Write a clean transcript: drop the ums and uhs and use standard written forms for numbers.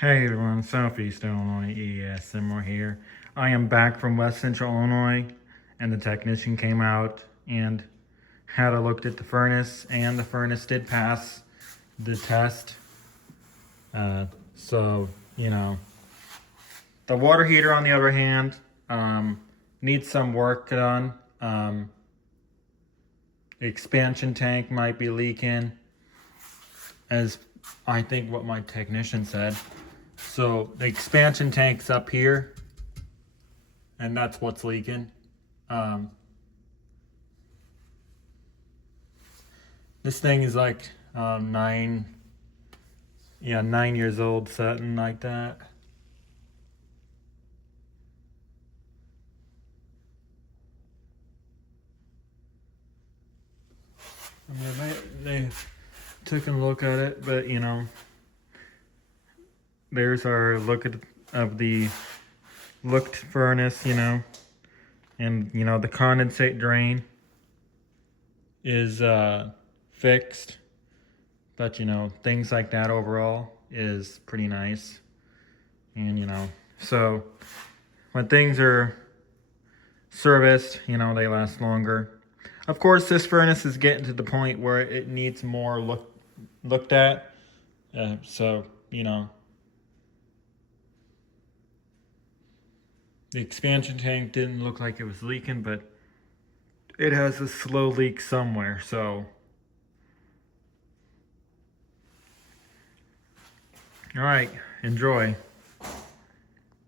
Hey everyone, Southeast Illinois ESMR here. I am back from West Central Illinois, and the technician came out and had a look at the furnace, and the furnace did pass the test. So, the water heater, on the other hand, needs some work done. The expansion tank might be leaking, as I think what my technician said. So the expansion tank's up here, and that's what's leaking. This thing is like 9 years old, something like that. I mean, they took a look at it, but there's our look of the looked furnace, and the condensate drain is fixed, but things like that overall is pretty nice. And so when things are serviced, they last longer. Of course, this furnace is getting to the point where it needs more looked at. So the expansion tank didn't look like it was leaking, but it has a slow leak somewhere. So, all right, enjoy.